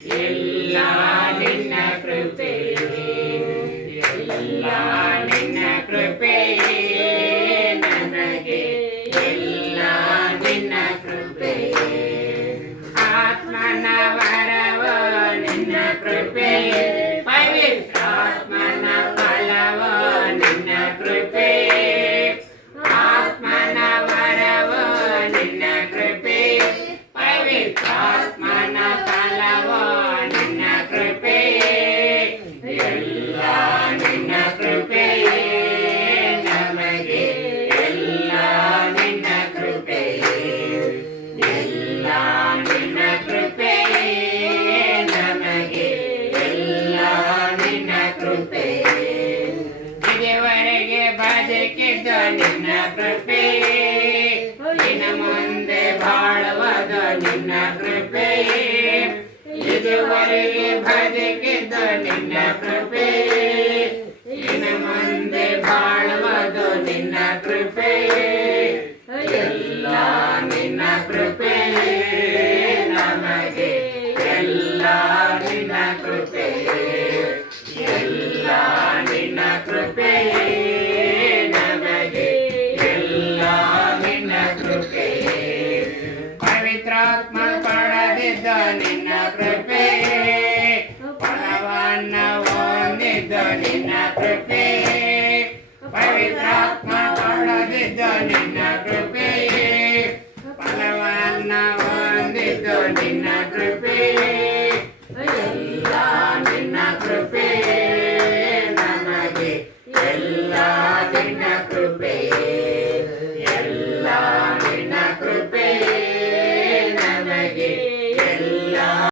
ಎಲ್ಲ ನಿನ್ನ ಕೃಪೆಯೇ, ಎಲ್ಲ ನಿನ್ನ ಕೃಪೆಯೇ ನನಗೆ, ಎಲ್ಲ ನಿನ್ನ ಕೃಪೆಯೇ. ಆತ್ಮನ ವರವೋ ನಿನ್ನ ಕೃಪೆಯೇ, ಪವಿತ್ರಾತ್ಮನ ಫಲವೋ ನಿನ್ನ ಕೃಪೆಯೇ. ಆತ್ಮನ ವರವೋ ನಿನ್ನ ಕೃಪೆಯೇ, ಪವಿತ್ರಾತ್ಮನ ಫಲವೋ ನಿನ್ನ ಕೃಪೆಯೇ. ಎಲ್ಲ ನಿನ್ನ ಕೃಪೆಯೇ ನಮಗೆ, ಎಲ್ಲ ನಿನ್ನ ಕೃಪೆಯೇ, ಎಲ್ಲ ನಿನ್ನ ಕೃಪೆಯೇ ನಮಗೆ, ಎಲ್ಲ ನಿನ್ನ ಕೃಪೆಯೇ. ಇದುವರೆಗೆ ಬದುಕಿದ್ದ ನಿನ್ನ ಕೃಪೆಯೇ, ಇನ್ನು ಮುಂದೆ ಬಾಳುವುದು ನಿನ್ನ ಕೃಪೆಯೇ. ಇದುವರೆಗೆ ಬದುಕಿದ್ದ ನಿನ್ನ ಕೃಪೆಯೇ, ಇನ್ನು ಮುಂದೆ ಬಾಳುವುದು ನಿನ್ನ ಕೃಪೆಯೇ. ಎಲ್ಲ ನಿನ್ನ ಕೃಪೆಯೇ ನಮಗೆ, ಎಲ್ಲ ನಿನ್ನ ಕೃಪೆಯೇ, ಎಲ್ಲ ನಿನ್ನ ಕೃಪೆಯೇ ನಮಗೆ, ಎಲ್ಲ ನಿನ್ನ ಕೃಪೆಯೇ. ಪವಿತ್ರಾತ್ಮ ಪಡೆದಿದ್ದ ನಿನ್ನ ಕೃಪೆಯೇ, ಫಲವನ್ನು ಹೊಂದಿದ್ದ ನಿನ್ನ ಕೃಪೆಯೇ. ಪವಿತ್ರಾತ್ಮ ಪಡೆದಿದ್ದ ನಿನ್ನ ಕೃಪೆಯೇ, ಫಲವನ್ನು ಹೊಂದಿದ್ದ ನಿನ್ನ ಕೃಪೆಯೇ.